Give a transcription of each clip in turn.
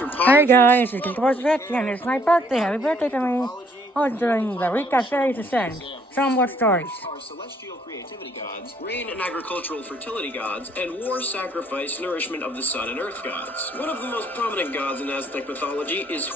Hi guys, it's Jacob Risso Audette and it's my birthday. Happy birthday to me. I was doing the Rikka Fairies Descend. Somewhat stories. Are celestial creativity gods, rain and agricultural fertility gods, and war, sacrifice, nourishment of the sun and earth gods. One of the most prominent gods in Aztec mythology is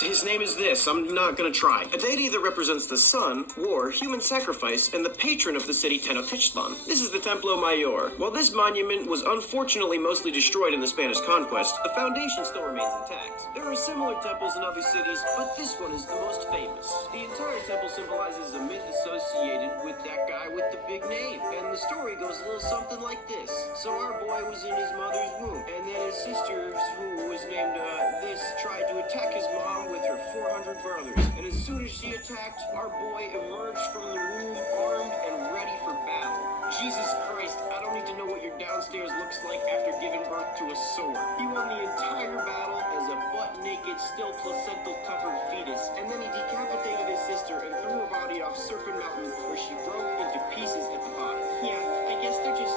His name is this. I'm not gonna try. A deity that represents the sun, war, human sacrifice, and the patron of the city Tenochtitlan. This is the Templo Mayor. While this monument was unfortunately mostly destroyed in the Spanish conquest, the foundation still remains intact. There are similar temples in other cities, but this one is the most famous. The entire temple symbolizes a myth associated with that guy with the big name, and the story goes a little something like this. So our boy was in his mother's womb, and then his sister, who was named this, tried to attack his mom with her 400 brothers, and as soon as she attacked, our boy emerged from the womb armed and ready for battle. Jesus Christ, I don't need to know what your downstairs looks like after giving birth to a sword. He won the entire battle as a butt-naked, still placental-covered fetus, and then he decapitated his sister and threw her body off Serpent Mountain, where she broke into pieces at the bottom. Yeah, I guess they're just,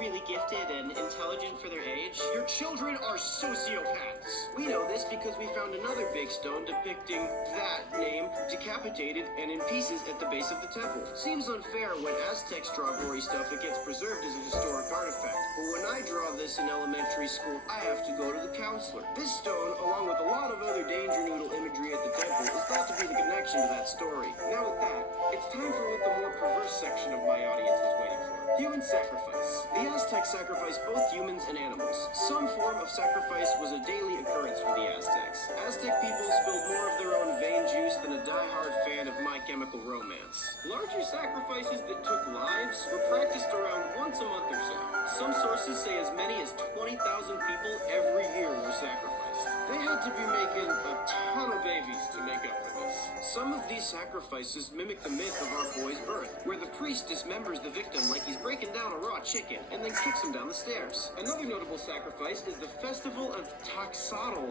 really gifted and intelligent for their age. Your children are sociopaths. We know this because we found another big stone depicting that name decapitated and in pieces at the base of the temple. Seems unfair when Aztecs draw gory stuff that gets preserved as a historic artifact. But when I draw this in elementary school, I have to go to the counselor. This stone, along with a lot of other danger noodle imagery at the temple, is thought to be the connection to that story. Now with that, it's time for what the more perverse section of my audience was waiting for. Human sacrifice. The Aztecs sacrificed both humans and animals. Some form of sacrifice was a daily occurrence for the Aztecs. Aztec people spilled more of their own vein juice than a die-hard fan of My Chemical Romance. Larger sacrifices that took lives were practiced around once a month or so. Some sources say as many as 20,000 people every year were sacrificed. They had to be making a ton of babies to make up for this. Some of these sacrifices mimic the myth of our boy's birth, where the priest dismembers the victim like he's breaking down a raw chicken and then kicks him down the stairs. Another notable sacrifice is the festival of Taxatl.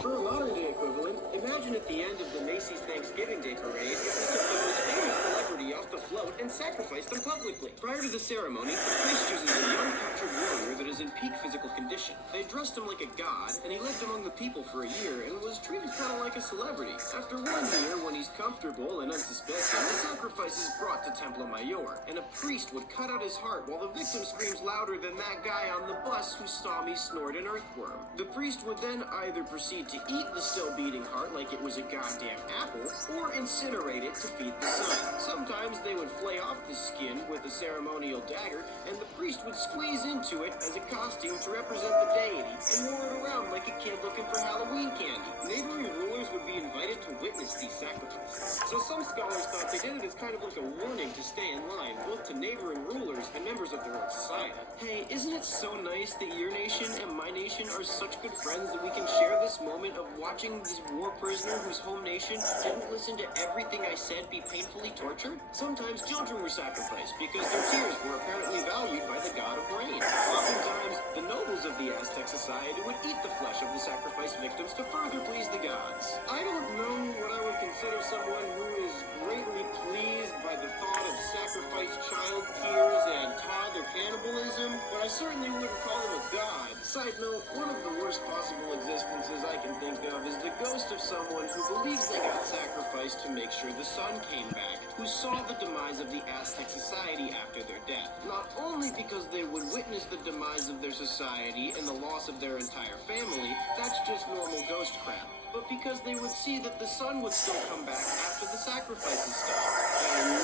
For a modern day equivalent, imagine at the end of the Macy's Thanksgiving Day parade if we took the most famous celebrity off the float and sacrificed them publicly. Prior to the ceremony, the priest chooses a young captured warrior that is in peak physical condition. They dressed him like a god, and he lived among the people for a year and was treated kind of like a celebrity. After 1 year, when he's comfortable and unsuspecting, the sacrifice is brought to Templo Mayor, and a priest would cut out his heart while the victim screams louder than that guy on the bus who saw me snort an earthworm. The priest would then either proceed to eat the still beating heart like it was a goddamn apple, or incinerate it to feed the sun. Sometimes they would flay off the skin with a ceremonial dagger, and the priest would squeeze into it as a costume to represent the deity, and roll it around like a kid looking for Halloween candy. Neighboring rulers would be invited to witness these sacrifices. So some scholars thought they did it as kind of like a warning to stay in line, both to neighboring rulers and members of their own society. Hey, isn't it so nice that your nation and my nation are such good friends that we can share this moment of watching this war prisoner whose home nation didn't listen to everything I said be painfully tortured? Sometimes children were sacrificed because their tears were apparently valued by the god of rain. Oftentimes, the nobles of the Aztec society would eat the flesh of the sacrificed victims to further please the gods. I don't know what I would consider someone who is greatly pleased by the thought of sacrificed child tears and toddler cannibalism, but I certainly wouldn't call him a god. Side note, one of the worst possible existences I can think of is the ghost of someone who believes they got sacrificed to make sure the sun came back, who saw the demise of the Aztec society after their death. Not only because they would witness the demise of their society and the loss of their entire family, that's just normal ghost crap, but because they would see that the sun would still come back after the sacrifices stopped, and no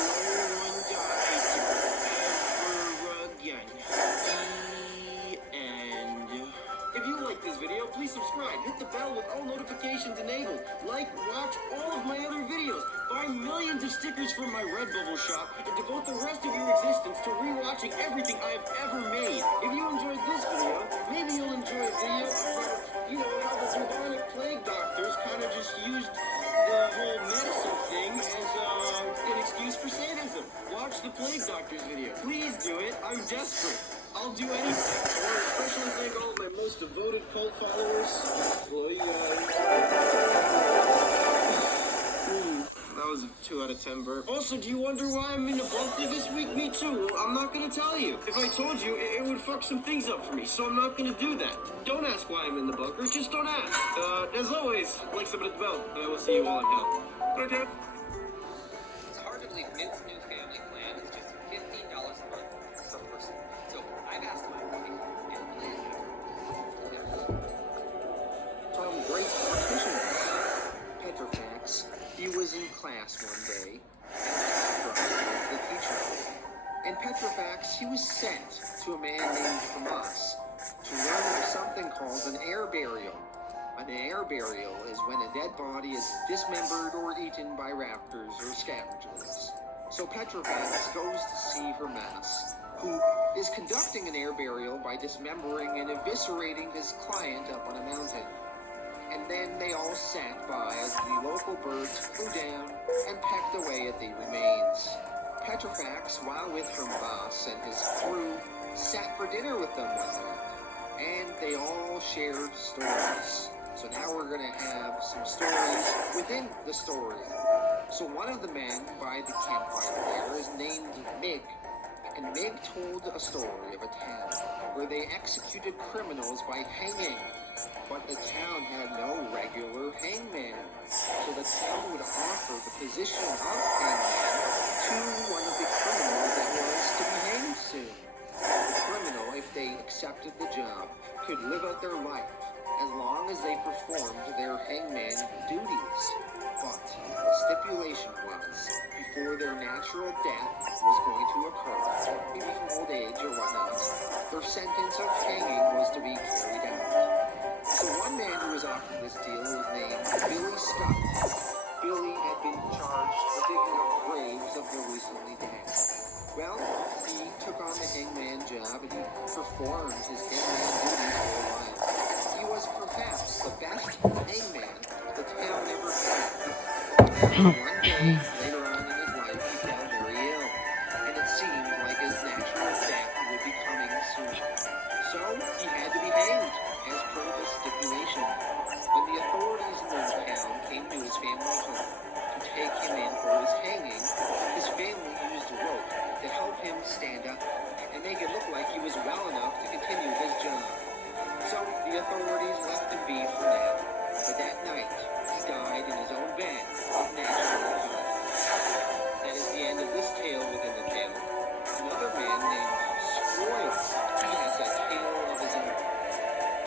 one died ever again. The end. If you like this video, please subscribe, hit the bell with all notifications enabled, watch all of my other videos, buy millions of stickers from my Redbubble shop, and devote the rest of your existence to rewatching everything I've ever made. If you enjoyed this video, maybe you'll enjoy a video about, how the bubonic plague doctors kind of just used the whole medicine thing as an excuse for sadism. Watch the plague doctors video. Please do it. I'm desperate. I'll do anything. I want to especially thank all of my most devoted cult followers. That was a 2 out of 10 burp. Also, do you wonder why I'm in the bunker this week? Me too. Well, I'm not gonna tell you. If I told you, it would fuck some things up for me, so I'm not gonna do that. Don't ask why I'm in the bunker, just don't ask. As always, like somebody develop, I will see you while I'm hell. Okay. It's hard to believe Mint's new family plan is just $15 a month per person. So I've asked my wife and From great practitioners. Petrofax, he was in class one day, and was the teacher. And Petrofax, he was sent to a man named Hamas to learn of something called an air burial. An air burial is when a dead body is dismembered or eaten by raptors or scavengers. So Petrofax goes to see Hamas, who is conducting an air burial by dismembering and eviscerating his client up on a mountain. And then they all sat by as the local birds flew down and pecked away at the remains. Petrofax, while with Hamas and his crew, sat for dinner with them one night, and they all shared stories. So now we're going to have some stories within the story. So one of the men by the campfire there is named Mig, and Mig told a story of a town where they executed criminals by hanging. But the town had no regular hangman, so the town would offer the position of hangman to one of the criminals that was to be hanged soon. The criminal, if they accepted the job, could live out their life as long as they performed their hangman duties. But the stipulation was, before their natural death was going to occur, maybe from old age or whatnot, their sentence of hanging was to be carried out. So one man who was offered this deal was named Billy Scott. Billy had been charged with digging up graves of the recently dead. Well, he took on the hangman job and he performed his hangman duties for a while. He was perhaps the best hangman the town ever had. And one day, later on in his life, he fell very ill, and it seemed like his natural death would be coming soon. So he had to be hanged, as per the stipulation. When the authorities in the town came to his family's home to take him in for his hanging, his family used a rope to help him stand up and make it look like he was well enough to continue his job. So the authorities left him be for now. But that night, he died in his own bed of natural causes. That is the end of this tale within the tale. Another man named Squirrel, he has a tale of his own.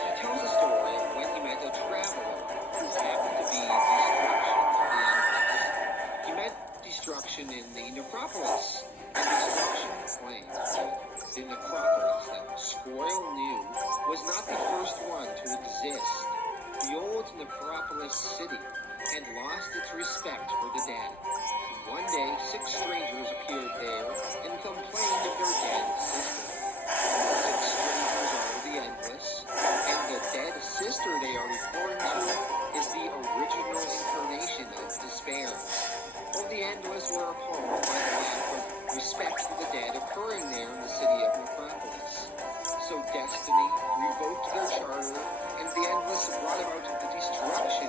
He tells a story of when he met a traveler who happened to be Destruction to the Endless. He met Destruction in the Necropolis, and Destruction claims that the Necropolis that Squirrel knew was not the first one to exist. The old Necropolis city had lost its respect for the dead. One day, 6 strangers appeared there and complained of their dead sister. The 6 strangers are the Endless, and the dead sister they are referring to is the original incarnation of despair. All the Endless were appalled by the lack of respect for the dead occurring there in the city of Necropolis. So Destiny revoked their charter, and the Endless brought about the destruction